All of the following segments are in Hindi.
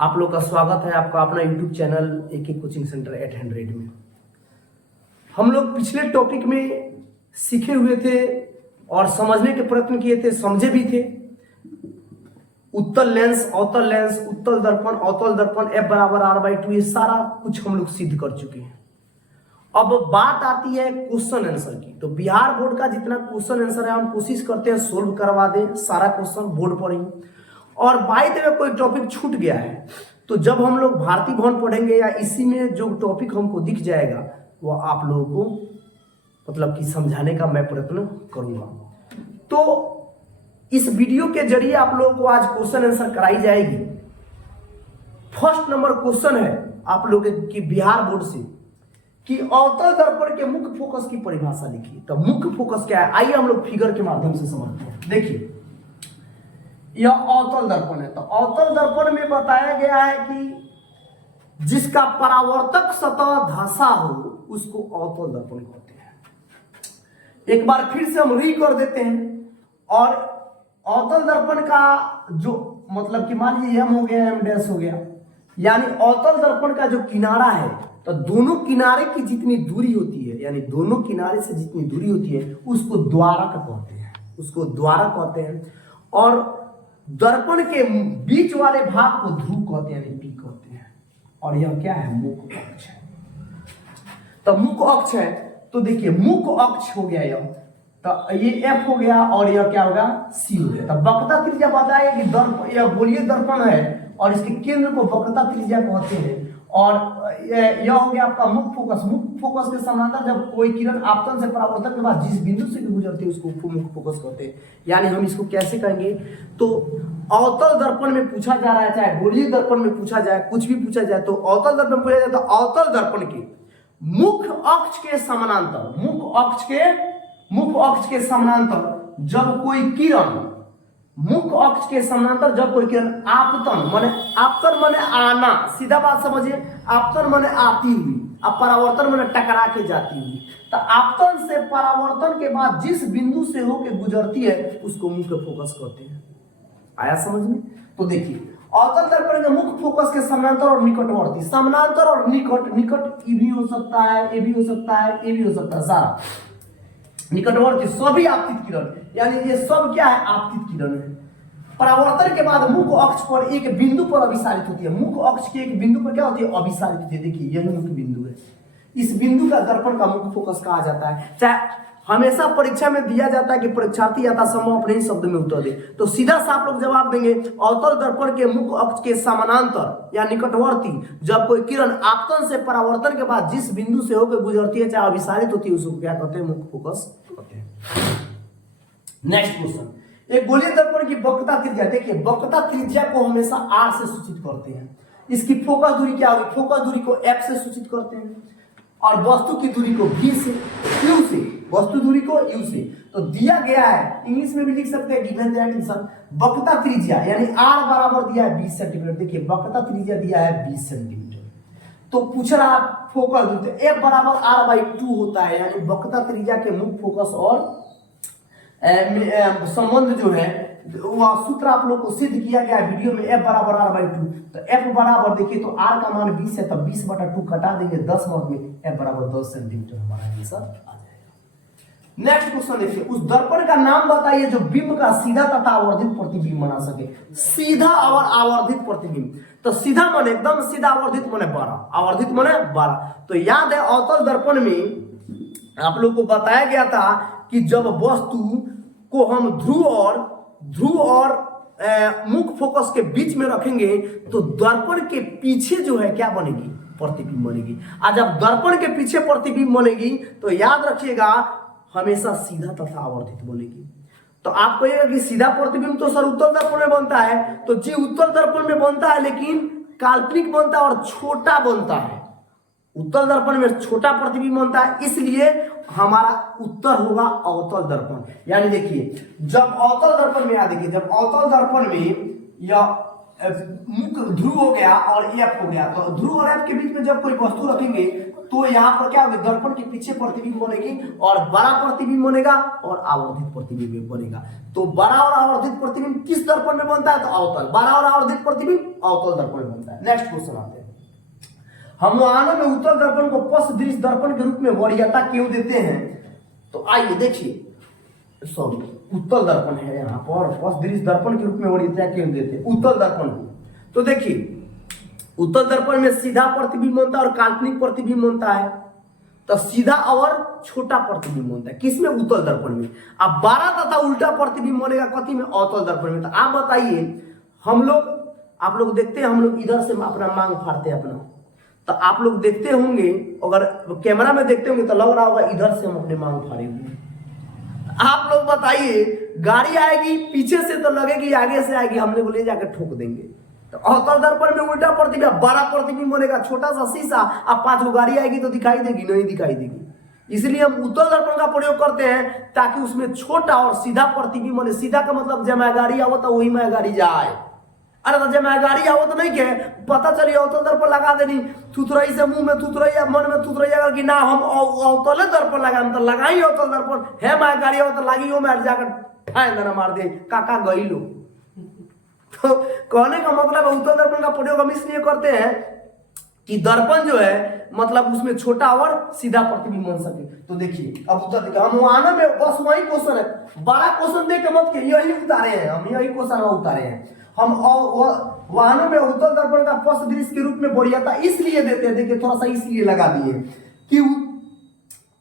आप लोग का स्वागत है आपका अपना YouTube channel AK coaching centre 800 में। हम लोग पिछले टॉपिक में सीखे हुए थे और समझने के प्रयत्न किए थे, समझे भी थे। उत्तल लेंस, अवतल लेंस, उत्तल दर्पण, अवतल दर्पण, F बराबर R/2, ये सारा कुछ हम लोग सिद्ध कर चुके हैं। अब बात आती है क्वेश्चन आंसर की। तो बिहार बोर्ड का जितना क्वेश्चन आंसर है हम कोशिश करते हैं सोल्व करवा दें सारा क्वेश्चन बोर्ड पर ही। और बाय द वे कोई टॉपिक छूट गया है तो जब हम लोग भारतीय भवन पढ़ेंगे या इसी में जो टॉपिक हमको दिख जाएगा वो आप लोगों को मतलब कि समझाने का मैं प्रयत्न करूंगा। तो इस वीडियो के जरिए आप लोगों को आज क्वेश्चन आंसर कराई जाएगी। फर्स्ट नंबर क्वेश्चन है आप लोग की बिहार बोर्ड से कि अवतल दर्पण के मुख्य फोकस की परिभाषा लिखिए। तो मुख्य फोकस क्या है, आइए हम लोग फिगर के माध्यम से समझते हैं। देखिए यह अवतल दर्पण है। तो अवतल दर्पण में बताया गया है कि जिसका परावर्तक सतह धंसा हो उसको अवतल दर्पण कहते हैं। एक बार फिर से हम री कर देते हैं। और अवतल दर्पण का जो मतलब कि मान लीजिए M हो गया, M डैश हो गया, यानी अवतल दर्पण का जो किनारा है तो दोनों किनारे की जितनी दूरी होती है यानी दोनों किनारे से जितनी दूरी होती है उसको द्वारक कहते हैं, उसको द्वारक कहते हैं। और दर्पण के बीच वाले भाग को ध्रुव कहते हैं यानी पी कहते हैं। और यह क्या है, मुख अक्ष है। तो मुख अक्ष है तो देखिए मुख अक्ष हो गया यह, तो ये F हो गया और यह क्या होगा, C हो गया। तो वक्रता त्रिज्या बताया कि दर्पण यह गोलीय दर्पण है और इसके केंद्र को वक्रता त्रिज्या कहते हैं। और यह हो गया आपका मुख्य फोकस। मुख्य फोकस के समानांतर जब कोई किरण आपतन से परावर्तन के बाद जिस बिंदु से गुजरती है उसको मुख्य फोकस कहते हैं। यानी हम इसको कैसे कहेंगे, तो अवतल दर्पण में पूछा जा रहा है, चाहे गोलीय दर्पण में पूछा जाए, कुछ भी पूछा जाए, तो अवतल दर्पण में पूछा जाए तो अवतल दर्पण के मुख्य अक्ष के समानांतर, मुख्य अक्ष के समानांतर जब कोई किरण, मुख्य अक्ष के समानांतर जब कोई किरण आपतन माने आना, सीधा बात समझिए, आपतन माने आती हुई, अब परावर्तन माने टकरा के जाती हुई। तो आपतन से परावर्तन के बाद जिस बिंदु से होकर गुजरती है उसको मुख्य फोकस कहते हैं। आया समझ में? तो देखिए अवतल दर्पण के मुख्य फोकस के समानांतर और निकटवर्ती, समानांतर और निकट ये भी हो सकता है, ये भी हो सकता है, ये भी हो सकता है, सारा निकटवर्ती सभी आपतित किरण, यानी ये सब क्या है, आपतित किरण है। परावर्तन के बाद मुख्य अक्ष पर एक बिंदु पर अभिसारित होती है। मुख्य अक्ष के एक बिंदु पर क्या होती है, अभिसारित होती है। देखिए यही मुख्य बिंदु है। इस बिंदु का दर्पण का मुख्य फोकस कहा जाता है। चाहे हमेशा परीक्षा में दिया जाता है कि परीक्षार्थी यथासंभव अपने ही शब्द में उत्तर दे, तो सीधा सा आप लोग जवाब देंगे अवतल दर्पण के मुख्य अक्ष के समानांतर या निकटवर्ती जब कोई किरण आपतन से परावर्तन के बाद जिस बिंदु से होकर गुजरती है चाहे अभिसारित होती है उसको क्या कहते हैं, मुख्य फोकस कहते हैं। नेक्स्ट क्वेश्चन, एक गोलीय दर्पण की वक्रता त्रिज्या। देखिए वक्रता त्रिज्या को हमेशा R से सूचित करते हैं। इसकी फोकस दूरी क्या होगी, फोकस दूरी को F से सूचित करते हैं और वस्तु की दूरी को V से, U से, वस्तु दूरी को U से। तो दिया गया है, इंग्लिश में भी लिख सकते हैं गिवन दैट इन वक्रता त्रिज्या यानी R बराबर दिया है 20 सेंटीमीटर। देखिए वक्रता त्रिज्या दिया है 20 सेंटीमीटर। तो पूछ रहा फोकस दूरी, तो F बराबर R/2 होता है, यानी वक्रता त्रिज्या के मुख्य फोकस और संबंध जो है वह सूत्र आप लोग को सिद्ध किया गया वीडियो में, F बराबर R/2। तो F बराबर देखिए तो R का मान 20 है, तो 20/2 कटा देंगे 10 मार्क में, F बराबर 10 सेंटीमीटर हमारा आंसर आ जाएगा। नेक्स्ट क्वेश्चन देखिए, उस दर्पण का नाम बताइए जो बिंब का सीधा तथा आवर्धित प्रतिबिंब बना सके। सीधा और आवर्धित प्रतिबिंब, तो सीधा माने एकदम सीधा, आवर्धित माने 12, आवर्धित माने 12। तो याद है अवतल दर्पण में आप लोग को बताया गया था कि जब वस्तु को हम ध्रुव और मुख्य फोकस के बीच में रखेंगे तो दर्पण के पीछे जो है क्या बनेगी, प्रतिबिंब बनेगी। आज जब दर्पण के पीछे प्रतिबिंब बनेगी तो याद रखिएगा हमेशा सीधा तथा आवर्धित बनेगी। तो आप कहिएगा कि सीधा प्रतिबिंब तो सर उत्तल दर्पण में बनता है, तो जी उत्तल दर्पण में बनता है लेकिन काल्पनिक बनता है और छोटा बनता है। उत्तल दर्पण में छोटा प्रतिबिंब बनता है, इसलिए हमारा उत्तर होगा अवतल दर्पण। यानी देखिए जब अवतल दर्पण में देखिए जब अवतल दर्पण में यह मुख्य ध्रुव हो गया और F हो गया, तो ध्रुव और F के बीच में जब कोई वस्तु रखेंगे तो यहाँ पर क्या होगा, दर्पण के पीछे प्रतिबिंब बनेगी और बड़ा प्रतिबिंब बनेगा और आवर्धित प्रतिबिंब बनेगा। तो बड़ा और आवर्धित प्रतिबिंब किस दर्पण में बनता है, तो अवतल। बड़ा और आवर्धित प्रतिबिंब अवतल दर्पण में बनता है। नेक्स्ट क्वेश्चन आते हैं, हम वाहनों में उत्तल दर्पण को पश्च दृश्य दर्पण के रूप में वरीयता क्यों देते हैं? तो आइए देखिए, सॉरी उत्तल दर्पण है यहाँ पर, पश्च दृश्य दर्पण के रूप में वरीयता क्यों देते हैं उत्तल दर्पण को? तो देखिए, उत्तल दर्पण में सीधा प्रतिबिंब बनता है और काल्पनिक प्रतिबिंब बनता है। तो सीधा और छोटा प्रतिबिंब बनता है किसमें, उत्तल दर्पण में। अब बड़ा तथा उल्टा प्रतिबिंब बनेगा कथी में, अवतल दर्पण में। तो आप बताइए, आप लोग देखते हैं, हम लोग इधर से अपना मांग फाड़ते हैं अपना, तो आप लोग देखते होंगे, अगर कैमरा में देखते होंगे तो लग रहा होगा इधर से हम अपने मांग फाड़े हुए। आप लोग बताइए, गाड़ी आएगी पीछे से तो लगेगी, आगे से आएगी, हम लोग ले जाकर ठोक देंगे। तो अवतल दर्पण में उल्टा प्रतिबिंब, बड़ा प्रतिबिंब बनेगा, छोटा सा शीशा, अब 5 गाड़ी आएगी तो दिखाई देगी, नहीं दिखाई देगी। इसलिए हम उत्तल दर्पण का प्रयोग करते हैं ताकि उसमें छोटा और सीधा प्रतिबिंब बने। सीधा का मतलब जब मैं गाड़ी आओ तो वही मैं गाड़ी जाए। अरे तो जब मैं गाड़ी आओ तो नहीं के पता चलिए अवतल दर्पण लगा देनी, थुथरई से मुंह में थुथरई या मन में थुथरई, अगर कि ना हम अवतल दर्पण लगाए तो लगाई अवतल दर्पण है, मैं गाड़ी आओ तो लगी हो, मैं जाकर ठाए देना मार दे काका गई लो। तो कहने का मतलब उत्तल दर्पण का प्रयोग हम इसलिए करते हैं कि दर्पण जो है मतलब उसमें छोटा और सीधा प्रतिबिंब बन सके। तो देखिए, अब उत्तर देखिए, हम वाहनों में बस वही क्वेश्चन है, बड़ा क्वेश्चन देख के मत के यही उतारे हैं, हम यही क्वेश्चन उतारे हैं। हम वाहनों में उत्तल दर्पण का पश्च दृश्य के रूप में वरीयता इसलिए देते हैं, देखिए थोड़ा सा इसलिए लगा दिए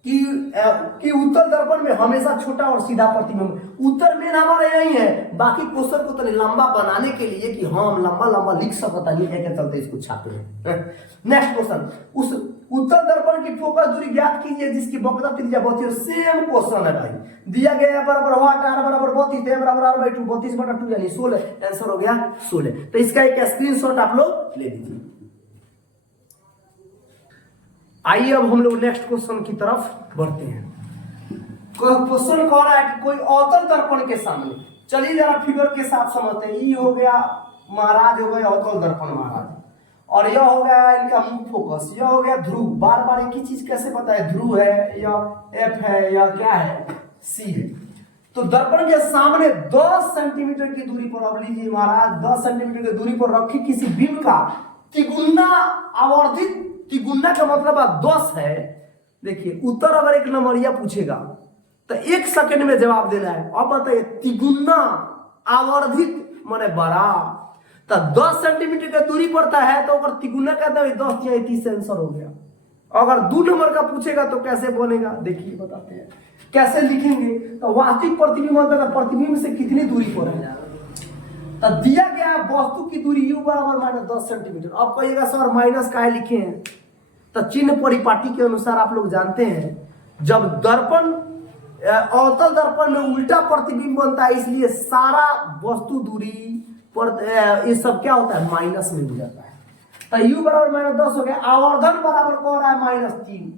कि उत्तल दर्पण में हमेशा छोटा और सीधा प्रतिबिंब। उत्तर में हमारा यही है, बाकी क्वेश्चन को थोड़ा लंबा बनाने के लिए कि हम लंबा लंबा लिख सकता नहीं है, चलते इसको छापे हैं। नेक्स्ट क्वेश्चन, उस उत्तल दर्पण की फोकस दूरी ज्ञात कीजिए जिसकी वक्रता त्रिज्या 32। सेम क्वेश्चन है भाई, दिया गया है बराबर वाट r बराबर 32 है बराबर r/2, 32/2 यानी 16। आंसर हो गया 16। तो इसका एक स्क्रीनशॉट आप लोग ले लीजिए। आइए अब हम लोग नेक्स्ट क्वेश्चन की तरफ बढ़ते हैं। क्वेश्चन कह रहा है कि कोई अवतल दर्पण के सामने, चलिए जरा फिगर के साथ समझते हैं। ये हो गया महाराज, हो गया अवतल दर्पण महाराज, और यह हो गया इनका मुख्य फोकस, यह हो गया ध्रुव। बार बार एक ही चीज कैसे पता है, ध्रुव है या एफ है या क्या है, सी है। तो दर्पण के सामने 10 सेंटीमीटर की दूरी पर, अब लीजिए महाराज 10 सेंटीमीटर की दूरी पर रखी किसी बिंब का तिगुना आवर्धित, तिगुना का मतलब 10 है। देखिए उत्तर अगर एक नंबरिया पूछेगा तो 1 सेकंड में जवाब देना है। अब बताइए तिगुना आवर्धित माने बड़ा, तो 10 सेंटीमीटर की दूरी पड़ता है, तो अगर तिगुना कहता है 10 या 30 आंसर हो गया। अगर 2 नंबर का पूछेगा तो कैसे बनेगा, देखिए बताते हैं कैसे लिखेंगे। तो वास्तविक प्रतिबिंब होता है प्रतिबिंब से कितनी दूरी पर है, तो दिया गया वस्तु की दूरी u बराबर -10 सेंटीमीटर। अब कहिएगा सर माइनस काहे लिखे हैं, तो चिन्ह परिपाटी के अनुसार आप लोग जानते हैं, जब दर्पण अवतल दर्पण में उल्टा प्रतिबिंब बनता है, इसलिए सारा वस्तु दूरी पर ये सब क्या होता है, माइनस में हो जाता है। तो u बराबर -10 हो गया। आवर्धन बराबर कौन है, -3।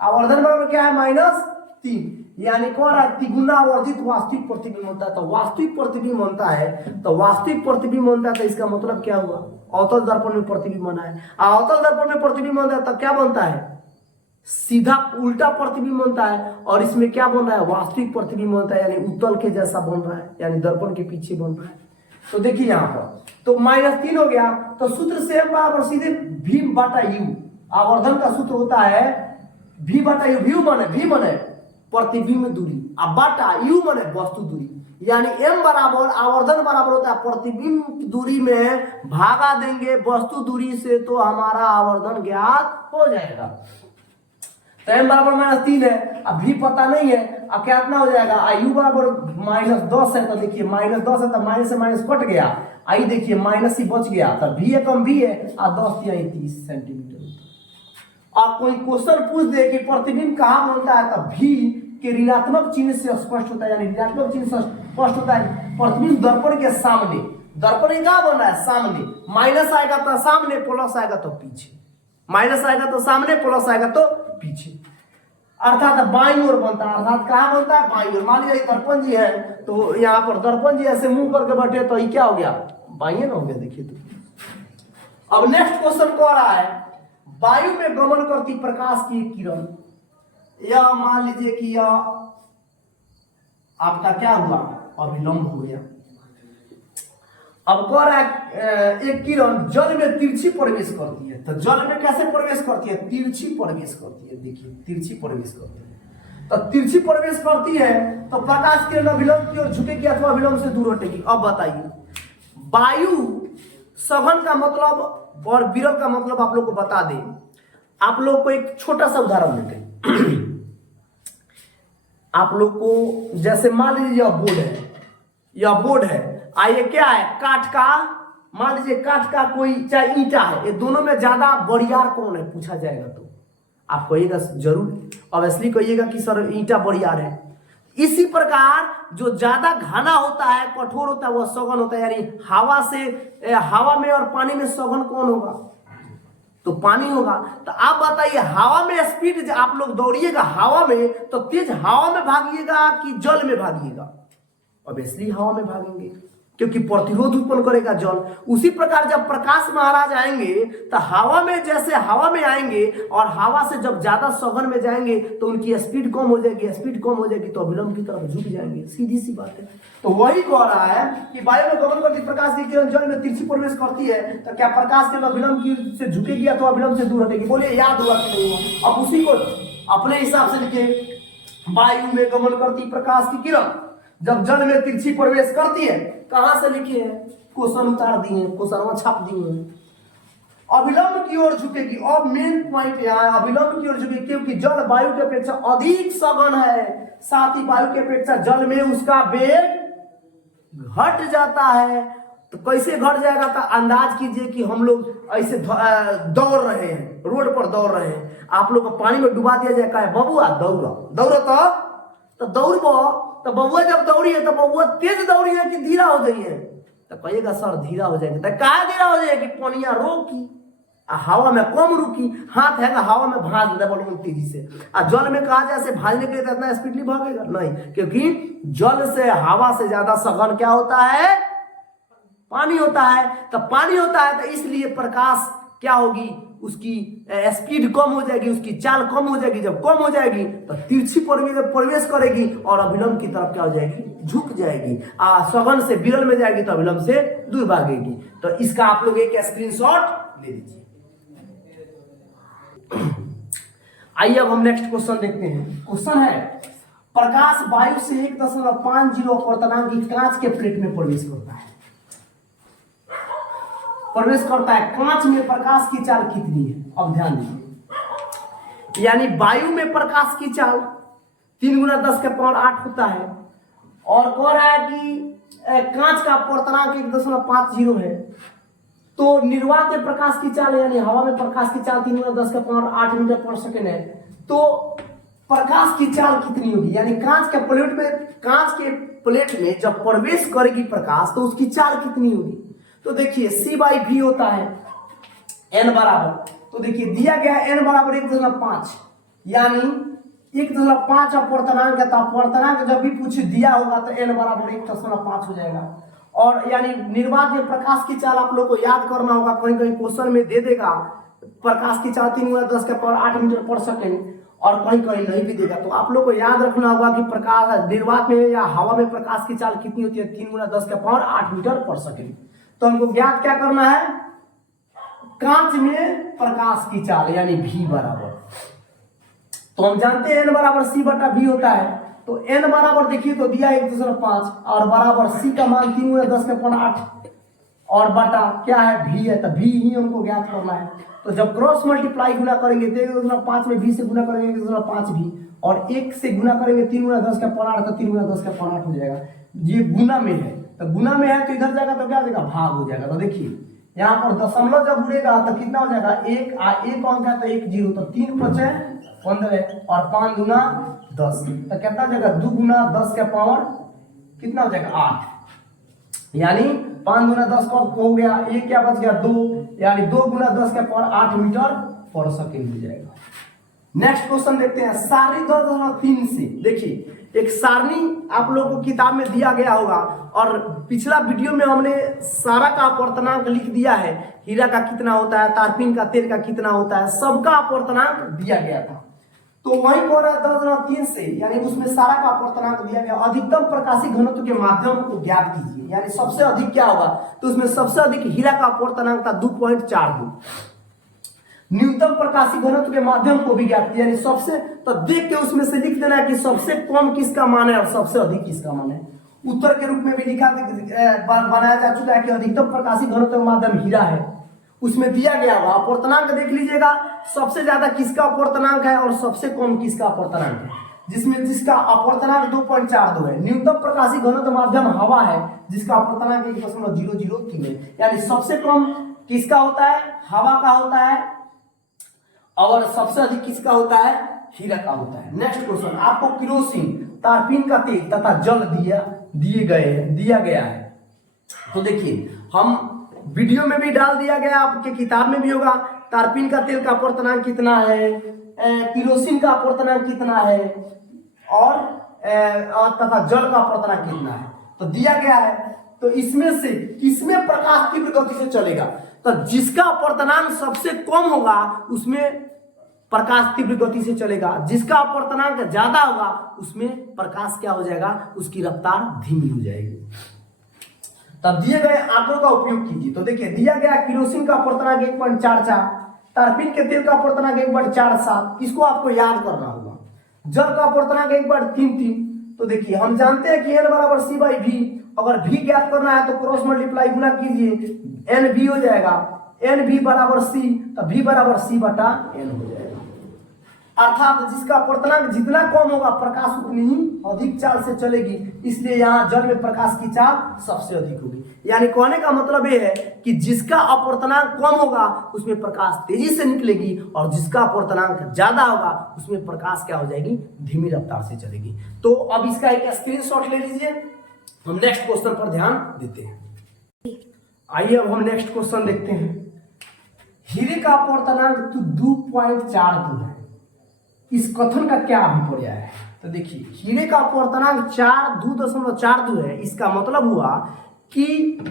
आवर्धन बराबर क्या है, -3, यानी कौन है, तिगुना आवर्धित वास्तविक प्रतिबिंब होता है। तो वास्तविक प्रतिबिंब बनता है, तो वास्तविक प्रतिबिंब बनता है, तो इसका मतलब क्या हुआ, अवतल दर्पण में प्रतिबिंब बना है। अवतल दर्पण में प्रतिबिंब बनता है तो क्या बनता है, सीधा उल्टा प्रतिबिंब बनता है, और इसमें क्या बन रहा है, वास्तविक प्रतिबिंब बनता है, यानी उत्तल के जैसा बन रहा है, यानी दर्पण के पीछे बन रहा है। तो देखिए यहाँ पर तो -3 हो गया। तो सूत्र से हम बराबर सीधे v/u, आवर्धन का सूत्र होता है v/u। v माने प्रतिबिंब दूरी, अब बाटा u माने वस्तु दूरी, यानी m बराबर आवर्धन बराबर होता है प्रतिबिंब दूरी में भागा देंगे वस्तु दूरी से, तो हमारा आवर्धन ज्ञात हो जाएगा। तो m बराबर -3 है, अब v पता नहीं है, अब क्या इतना हो जाएगा, u बराबर -10 है। तो देखिए -10 है तो माइनस से माइनस कट गया, आई देखिए माइनस ही बच गया, तो v है कम v है, और 10 या 30 सेंटीमीटर। अब कोई क्वेश्चन पूछ दे कि प्रतिबिंब कहाँ बनता है, तो v के ऋणात्मक चिन्ह से स्पष्ट होता है, यानी ऋणात्मक चिन्ह से स्पष्ट होता है प्रतिबिंब दर्पण के सामने। दर्पण कहाँ बन रहा है, सामने, माइनस आएगा तो सामने, प्लस आएगा तो पीछे, माइनस आएगा तो सामने, प्लस आएगा तो पीछे, अर्थात बाईं ओर बनता है। अर्थात कहाँ बनता है, बाईं ओर। मान लीजिए दर्पण जी है, तो यहाँ पर दर्पण जी ऐसे मुंह करके बैठे, तो ये क्या हो गया, बाईं ना हो गया। देखिए तो अब नेक्स्ट क्वेश्चन कह रहा है वायु में गमन करती प्रकाश की एक किरण, यह मान लीजिए कि यह आपका क्या हुआ, अभिलंब हो गया। अब कह रहा है एक किरण जल में तिरछी प्रवेश करती है, तो जल में कैसे प्रवेश करती है, तिरछी प्रवेश करती है। देखिए तिरछी प्रवेश करती है, तो तिरछी प्रवेश करती है तो प्रकाश किरण अभिलंब की ओर झुकेगी अथवा अभिलंब से दूर हटेगी। अब बताइए, वायु सघन का मतलब और विरल का मतलब आप लोग को बता दें। आप लोग को एक छोटा सा उदाहरण देते हैं। आप लोग को जैसे मान लीजिए यह बोर्ड है, यह बोर्ड है, आइए क्या है, काठ का, मान लीजिए काठ का कोई चाहे ईंटा है, ये दोनों में ज्यादा बड़ियार कौन है पूछा जाएगा तो आप कहिएगा जरूर ऑब्वियसली कहिएगा कि सर ईंटा बड़ियार है। इसी प्रकार जो ज्यादा घना होता है, कठोर होता है, वह सघन होता है। यानी हवा से, हवा में और पानी में सघन कौन होगा, तो पानी होगा। तो आप बताइए हवा में स्पीड आप लोग दौड़िएगा हवा में, तो तेज हवा में भागिएगा कि जल में भागिएगा, ऑब्वियसली हवा में भागेंगे क्योंकि प्रतिरोध उत्पन्न करेगा जल। उसी प्रकार जब प्रकाश महाराज आएंगे तो हवा में, जैसे हवा में आएंगे और हवा से जब ज्यादा सघन में जाएंगे तो उनकी स्पीड कम हो जाएगी, स्पीड कम हो जाएगी तो अभिलंब की तरफ झुक जाएंगे, सीधी सी बात है। तो वही कह रहा है कि वायु में गमन करती प्रकाश की किरण जल में तिरछी प्रवेश करती है, तो क्या प्रकाश किरण अभिलंब की से झुकेगी अथवा अभिलंब से दूर हटेगी? बोलिए याद हुआ कि नहीं हुआ? अब उसी को अपने हिसाब से लिखे, वायु में गमन करती प्रकाश की किरण जब जल में तिरछी प्रवेश करती है, कहां से लिखे हैं, क्वेश्चन उतार दिए, क्वेश्चन छाप दिए, अभिलंब की ओर झुकेगी। और मेन पॉइंट यहाँ है, अभिलंब की ओर झुकेगी क्योंकि जल वायु के अपेक्षा अधिक सघन है, साथ ही वायु के अपेक्षा जल में उसका वेग घट जाता है। तो कैसे घट जाएगा, तो अंदाज कीजिए कि हम लोग ऐसे दौड़ रहे हैं, रोड पर दौड़ रहे हैं, आप लोग को पानी में डुबा दिया जाए, कहे बबुआ दौड़ो दौड़ो, तो दौड़बो, तो बबुआ जब दौड़ी है तो बबुआ तेज दौड़ी है कि धीरा हो गई है, तो कहिएगा सर धीरा हो जाएगी। तो कहा धीरा हो जाएगी, पनिया रोकी, हवा में कम रुकी, हाथ है हवा में भाग देता बोलो तेजी से। जल में कहा जाए भागने के लिए इतना स्पीडली भागेगा नहीं, क्योंकि जल से हवा से ज्यादा सघन क्या होता है, पानी होता है। तो पानी होता है तो इसलिए प्रकाश क्या होगी, उसकी स्पीड कम हो जाएगी, उसकी चाल कम हो जाएगी। जब कम हो जाएगी तो तिरछी प्रवेश करेगी और अभिलंब की तरफ क्या हो जाएगी, झुक जाएगी। सघन से विरल में जाएगी तो अभिलंब से दूर भागेगी। तो इसका आप लोग एक स्क्रीनशॉट ले लीजिए। आइए अब हम नेक्स्ट क्वेश्चन देखते हैं। क्वेश्चन है, प्रकाश वायु से 1.50 अपर्तनांक की कांच के प्लेट में प्रवेश करता है, कांच में प्रकाश की चाल कितनी है? अब ध्यान दीजिए, यानी वायु में प्रकाश की चाल 3 × 10⁸ होता है और कह रहा है कि कांच का अपर्तनांक 1.50 है। तो निर्वात में प्रकाश की चाल यानी हवा में प्रकाश की चाल 3 × 10⁸ मीटर/सेकंड है। तो प्रकाश की चाल कितनी होगी, यानी कांच के प्लेट में जब प्रवेश करेगी प्रकाश तो उसकी चाल कितनी होगी? तो देखिए C/V होता है n बराबर, तो देखिए दिया गया n बराबर 1.5, यानी 1.5 अपर्तनांक है। तो अपर्तनांक जब भी कुछ दिया होगा तो n बराबर 1.5 हो जाएगा। और यानी निर्वात में प्रकाश की चाल आप लोग को याद करना होगा, कहीं कहीं क्वेश्चन में दे देगा प्रकाश की चाल 3 × 10⁸ मीटर/सेकंड और कहीं कहीं नहीं भी देगा। तो आप लोग को याद रखना होगा कि प्रकाश निर्वात में या हवा में प्रकाश की चाल कितनी होती है, 3 × 10⁸ मीटर/सेकंड। तो हमको ज्ञात क्या करना है, कांच में प्रकाश की चाल यानी V बराबर, तो हम जानते हैं n बराबर C/V होता है। तो n बराबर देखिए तो दिया 1.5 और बराबर C का मान 3 × 10⁸ और बटा क्या है V है, तो V ही हमको ज्ञात करना है। तो जब क्रॉस मल्टीप्लाई गुना करेंगे तो 1.5 में V से गुना करेंगे 1.5V और 1 से गुना करेंगे 3 × 10⁸ तो 3 × 10⁸ हो जाएगा। ये गुना में है, तो गुना में है तो इधर जाएगा तो क्या हो जाएगा, भाग हो जाएगा। तो देखिए यहाँ पर दशमलव जब उड़ेगा तो कितना हो जाएगा, एक अंक है तो 1 0, तो 3 × 5 = 15 और 5 × 10, तो कितना हो जाएगा 2 × 10 का पावर कितना हो जाएगा 8, यानी 5 × 10 का हो गया, एक क्या बच गया 2, यानी 2 × 10 का पावर 8 मीटर/सेकंड हो जाएगा। नेक्स्ट क्वेश्चन देखते हैं सारणी 2.3 से। देखिए एक सारणी आप लोगों को किताब में दिया गया होगा और पिछला वीडियो में हमने सारा का अपवर्तनांक लिख दिया है। हीरा का कितना होता है, तारपीन का तेल का कितना होता है, सबका अपवर्तनांक दिया गया था। तो वही कह रहा है 10.3 से, यानी उसमें सारा का अपवर्तनांक दिया गया। अधिकतम प्रकाशीय घनत्व के माध्यम को ज्ञात कीजिए, यानी सबसे अधिक क्या होगा, तो उसमें सबसे अधिक हीरा का अपवर्तनांक था 2.42। न्यूनतम प्रकाशीय घनत्व के माध्यम को भी ज्ञात किया, यानी सबसे, तो देख के उसमें से लिख देना है कि सबसे कम किसका मान है और सबसे अधिक किसका मान है। उत्तर के रूप में भी लिखा बनाया जा चुका है कि अधिकतम प्रकाशीय घनत्व के माध्यम हीरा है, उसमें दिया गया होगा। अपवर्तनांक देख लीजिएगा, सबसे ज्यादा किसका अपवर्तनांक है और सबसे कम किसका अपवर्तनांक है, जिसमें जिसका अपवर्तनांक 2.42 है। न्यूनतम प्रकाशीय घनत्व माध्यम हवा है, जिसका अपवर्तनांक 1.003 है, यानी सबसे कम किसका होता है, हवा का होता है, और सबसे अधिक किसका होता है, हीरा का होता है। नेक्स्ट क्वेश्चन, आपको केरोसिन, तारपीन का तेल तथा जल दिया गया है। तो देखिए हम वीडियो में भी डाल दिया गया, आपके किताब में भी होगा। तारपीन का तेल का अपवर्तनांक कितना है, केरोसिन का अपवर्तनांक कितना है, और तथा जल का अपवर्तनांक कितना है, तो दिया गया है। तो इसमें से किसमें प्रकाश तीव्र गति से चलेगा, तो जिसका अपवर्तनांक सबसे कम होगा उसमें प्रकाश तीव्र गति से चलेगा, जिसका अपवर्तनांक ज्यादा होगा उसमें प्रकाश क्या हो जाएगा, उसकी रफ्तार धीमी हो जाएगी। तब दिए गए आंकड़ों का उपयोग कीजिए। तो देखिए दिया गया केरोसिन का अपवर्तनांक 1.44, तारपीन के तेल का अपवर्तनांक 1.47, इसको आपको याद करना होगा। जल का अपवर्तनांक 1.33। तो देखिए हम जानते हैं कि N बराबर C/V, अगर V ज्ञात करना है तो क्रॉस मल्टीप्लाई गुना कीजिए, NV हो जाएगा, NV बराबर C, तो V बराबर C/N हो जाएगा। अर्थात जिसका अपवर्तनांक जितना कम होगा प्रकाश उतनी ही अधिक चाल से चलेगी, इसलिए यहाँ जल में प्रकाश की चाल सबसे अधिक होगी। यानी कहने का मतलब ये है कि जिसका अपवर्तनांक कम होगा उसमें प्रकाश तेजी से निकलेगी, और जिसका अपवर्तनांक ज्यादा होगा उसमें प्रकाश क्या हो जाएगी, धीमी रफ्तार से चलेगी। तो अब इसका एक स्क्रीनशॉट ले लीजिए, हम नेक्स्ट क्वेश्चन पर ध्यान देते हैं। आइए अब हम नेक्स्ट क्वेश्चन देखते हैं। हीरे का अपवर्तनांक 2.42 है, इस कथन का क्या अभिप्राय है। तो देखिए हीरे का अपवर्तनांक 2.42 है, इसका मतलब हुआ कि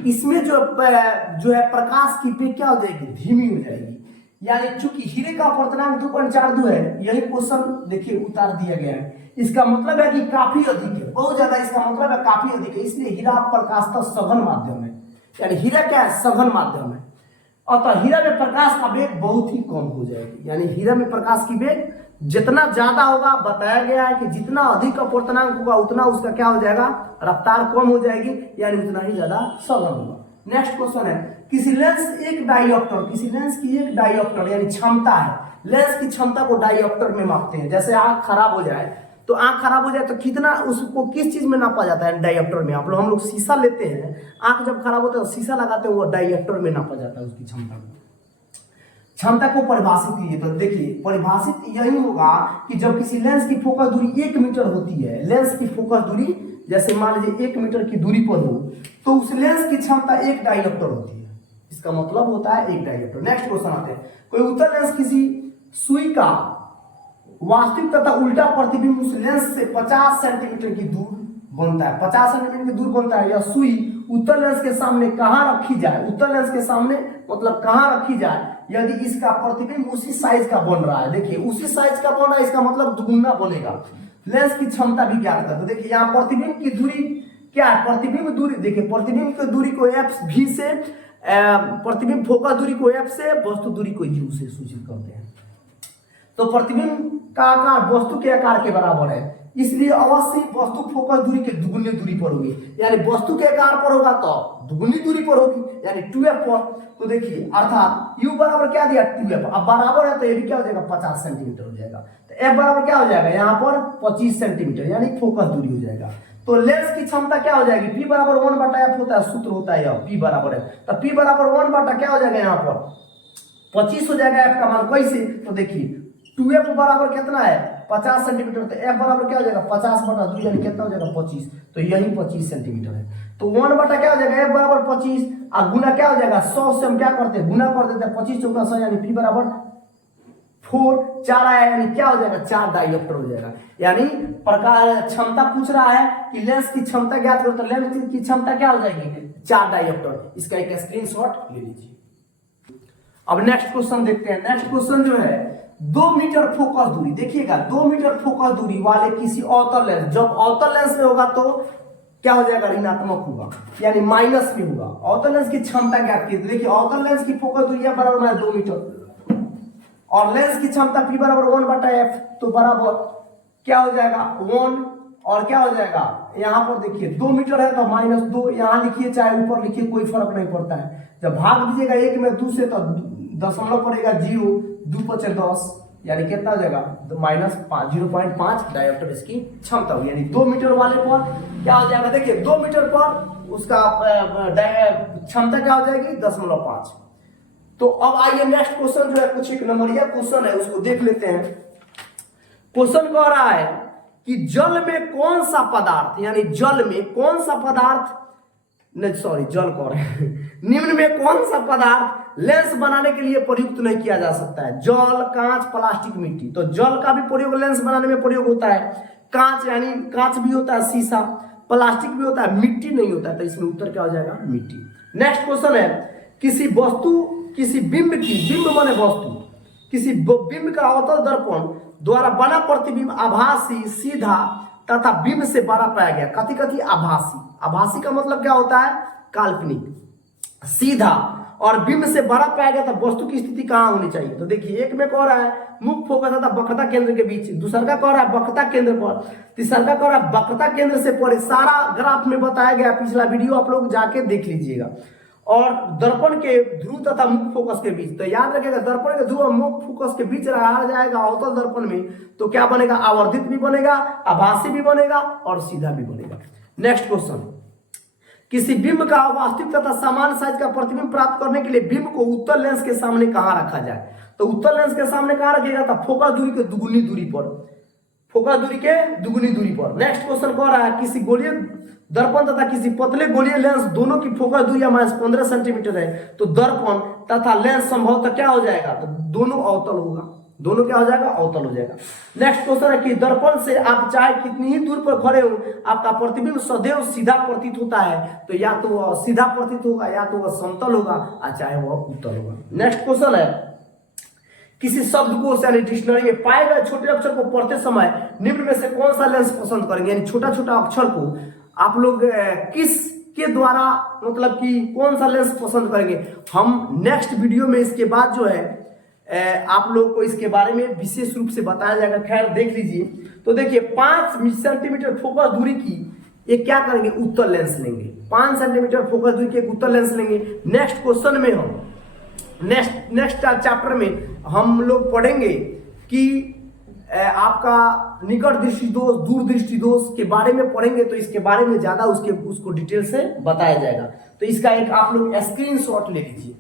इसमें जो है प्रकाश की वेग क्या हो जाएगी, धीमी हो जाएगी। यानी चूंकि हीरे का अपवर्तनांक 2.42 है, यही क्वेश्चन देखिए उतार दिया गया है, इसका मतलब है कि काफी अधिक है, बहुत ज्यादा, इसका मतलब है काफी अधिक है, इसलिए हीरा प्रकाश का सघन माध्यम है। यानी हीरा क्या है, सघन माध्यम है, अतः हीरा में प्रकाश का वेग बहुत ही कम हो जाएगी। यानी हीरा में प्रकाश की वेग जितना ज्यादा होगा, बताया गया है कि जितना अधिक अपवर्तनांक होगा उतना उसका क्या हो जाएगा, रफ्तार कम हो जाएगी, यानी उतना ही ज्यादा सघन होगा। नेक्स्ट क्वेश्चन है, किसी लेंस एक डायोप्टर, किसी लेंस की एक डायोप्टर यानी क्षमता है, लेंस की क्षमता को डायोप्टर में मापते हैं। जैसे आंख खराब हो जाए, तो आंख खराब हो जाए तो कितना, उसको किस चीज में नापा जाता है, डायोप्टर में। आप लोग, हम लोग शीशा लेते हैं, आंख जब खराब होता है तो शीशा लगाते हैं, वो डायोप्टर में नापा जाता है उसकी क्षमता को। क्षमता को परिभाषित कीजिए। तो देखिए परिभाषित यही होगा कि जब किसी लेंस की फोकस दूरी 1 मीटर होती है, लेंस की फोकस दूरी जैसे मान लीजिए 1 मीटर की दूरी पर हो, तो उस लेंस की क्षमता 1 डायोप्टर होती है, इसका मतलब होता है 1 डायोप्टर। नेक्स्ट क्वेश्चन आते हैं, कोई उत्तल लेंस किसी सुई का वास्तविक तथा उल्टा प्रतिबिंब उस लेंस से 50 सेंटीमीटर की दूर बनता है, 50 सेंटीमीटर की दूर बनता है। यह सुई उत्तल लेंस के सामने कहाँ रखी जाए, उत्तल लेंस के सामने मतलब कहाँ रखी जाए, यदि इसका प्रतिबिंब उसी साइज का बन रहा है। देखिए उसी साइज का बन रहा है, इसका मतलब दुगुना बनेगा। लेंस की क्षमता भी ज्ञात कर, तो देखिए यहाँ प्रतिबिंब की दूरी क्या है, प्रतिबिंब दूरी, देखिए प्रतिबिंब की दूरी को FV से, प्रतिबिंब फोकस दूरी को F से, वस्तु दूरी को U से सूचित करते हैं। तो प्रतिबिंब का आकार वस्तु के आकार के बराबर है, इसलिए अवश्य वस्तु फोकस दूरी के दुगुनी दूरी पर होगी, यानी वस्तु के आकार पर होगा तो दुगुनी दूरी पर होगी, यानी 2F पर। तो देखिए अर्थात U बराबर क्या दिया, 2F, अब बराबर है तो ये भी क्या हो जाएगा, 50 सेंटीमीटर हो जाएगा। तो F बराबर क्या हो जाएगा, यहाँ पर 25 सेंटीमीटर, यानी फोकस दूरी हो जाएगा। तो लेंस की क्षमता क्या हो जाएगी, P बराबर 1/F होता है, सूत्र होता है यह, P बराबर है, तो P बराबर 1 बटा क्या हो जाएगा, यहाँ पर 25 हो जाएगा F का मान। कैसे, तो देखिए 2F बराबर कितना है, 50 सेंटीमीटर, तो F बराबर क्या हो जाएगा, 50/2, यानी कितना हो जाएगा, 25, तो यही 25 सेंटीमीटर है। तो 1 बटा क्या हो जाएगा, F बराबर 25, और गुना क्या हो जाएगा, 100 से हम क्या करते हैं, गुना कर देते हैं, 25 × 100, यानी P बराबर 4 4 आया, यानी क्या हो जाएगा, 4 डायोप्टर हो जाएगा। यानी प्रकार क्षमता पूछ रहा है कि लेंस की क्षमता ज्ञात करो, तो लेंस की क्षमता क्या हो जाएगी, 4 डायोप्टर। इसका एक स्क्रीनशॉट ले लीजिए। अब नेक्स्ट क्वेश्चन देखते हैं। नेक्स्ट क्वेश्चन जो है 2 मीटर फोकस दूरी, देखिएगा 2 मीटर फोकस दूरी वाले किसी अवतल लेंस, जब अवतल लेंस में होगा तो क्या हो जाएगा, ऋणात्मक होगा, यानी माइनस में होगा। अवतल लेंस की क्षमता ज्ञात की, देखिए अवतल लेंस की फोकस दूरी बराबर है 2 मीटर और लेंस की क्षमता P बराबर 1/f, तो बराबर क्या हो जाएगा 1 और क्या हो जाएगा, यहां पर देखिए 2 मीटर है तो -2, यहां लिखिए चाहे ऊपर लिखिए कोई फर्क नहीं पड़ता है। जब भाग दीजिएगा 1 में 2 से तो दशमलव पड़ेगा 0, 2 × 10, यानी कितना हो जाएगा, तो -0.5 डायोप्टर इसकी क्षमता होगी। यानी 2 मीटर वाले पर क्या हो जाएगा, देखिए 2 मीटर पर उसका क्षमता क्या हो जाएगी 0.5। तो अब आइए नेक्स्ट क्वेश्चन जो है कुछ एक नंबरिया क्वेश्चन है, उसको देख लेते हैं। क्वेश्चन कह रहा है कि जल में कौन सा पदार्थ, यानी जल में कौन सा पदार्थ, नहीं सॉरी जल कह रहे हैं, निम्न में कौन सा पदार्थ लेंस बनाने के लिए प्रयुक्त नहीं किया जा सकता है। जल, कांच, प्लास्टिक, मिट्टी। तो जल का भी प्रयोग लेंस बनाने में प्रयोग होता है, कांच यानी कांच भी होता है, शीशा, प्लास्टिक भी होता है, मिट्टी नहीं होता है, तो इसमें उत्तर क्या हो जाएगा, मिट्टी। नेक्स्ट क्वेश्चन है किसी वस्तु, किसी बिंब की, बिंब माने वस्तु, किसी बिंब का अवतल दर्पण द्वारा बना प्रतिबिंब आभासी, सीधा तथा बिंब से बड़ा पाया गया। कथी कथी, आभासी। आभासी का मतलब क्या होता है, काल्पनिक। सीधा और बिंब से बड़ा पाया गया, तो वस्तु की स्थिति कहां होनी चाहिए। तो देखिए एक में कह रहा है मुख्य फोकस तथा वक्रता केंद्र के बीच, दूसरा का कह रहा है वक्रता केंद्र पर, तीसरा का कह रहा है वक्रता केंद्र से परे। सारा ग्राफ में बताया गया, पिछला वीडियो आप लोग जाके देख लीजिएगा। और दर्पण के ध्रुव तथा मुख्य फोकस के बीच, तो याद रखिएगा दर्पण के ध्रुव और मुख्य फोकस के बीच रहा जाएगा अवतल दर्पण में, तो क्या बनेगा, आवर्धित भी बनेगा, आभासी भी बनेगा और सीधा भी बनेगा। नेक्स्ट क्वेश्चन, किसी बिंब का वास्तविक तथा समान साइज का प्रतिबिंब प्राप्त करने के लिए बिंब को उत्तल लेंस के सामने कहां रखा जाए। तो उत्तल लेंस के सामने कहां रखिएगा, तो फोकस दूरी के दुगुनी दूरी पर, फोकस दूरी के दुगुनी दूरी पर। नेक्स्ट क्वेश्चन कह रहा है किसी गोलीय दर्पण तथा किसी पतले गोलीय लेंस दोनों की फोकस दूरी -15 सेंटीमीटर है, तो दर्पण तथा लेंस संभवतः क्या हो जाएगा, तो दोनों अवतल होगा, दोनों क्या हो जाएगा, अवतल हो जाएगा। नेक्स्ट क्वेश्चन है कि दर्पण से आप चाहे कितनी ही दूर पर खड़े हो, आपका प्रतिबिंब सदैव सीधा प्रतीत होता है, तो या तो वह सीधा प्रतीत होगा या तो वह समतल होगा और चाहे वह उत्तल होगा। नेक्स्ट क्वेश्चन है किसी शब्दकोश यानी डिक्शनरी में पाए गए छोटे अक्षर को पढ़ते समय निम्न में से कौन सा लेंस पसंद करेंगे। यानी छोटा छोटा अक्षर को आप लोग किस के द्वारा मतलब कि कौन सा लेंस पसंद करेंगे, हम नेक्स्ट वीडियो में इसके बाद जो है आप लोग को इसके बारे में विशेष रूप से बताया जाएगा। खैर देख लीजिए। तो देखिए 5 सेंटीमीटर फोकस दूरी की एक क्या करेंगे, उत्तल लेंस लेंगे। 5 सेंटीमीटर फोकस दूरी के एक उत्तल लेंस लेंगे। नेक्स्ट क्वेश्चन में हम नेक्स्ट चैप्टर में हम लोग पढ़ेंगे कि आपका निकट दृष्टि दोष, दूर दृष्टि दोष के बारे में पढ़ेंगे, तो इसके बारे में ज्यादा उसको डिटेल से बताया जाएगा। तो इसका एक आप लोग स्क्रीनशॉट ले लीजिए।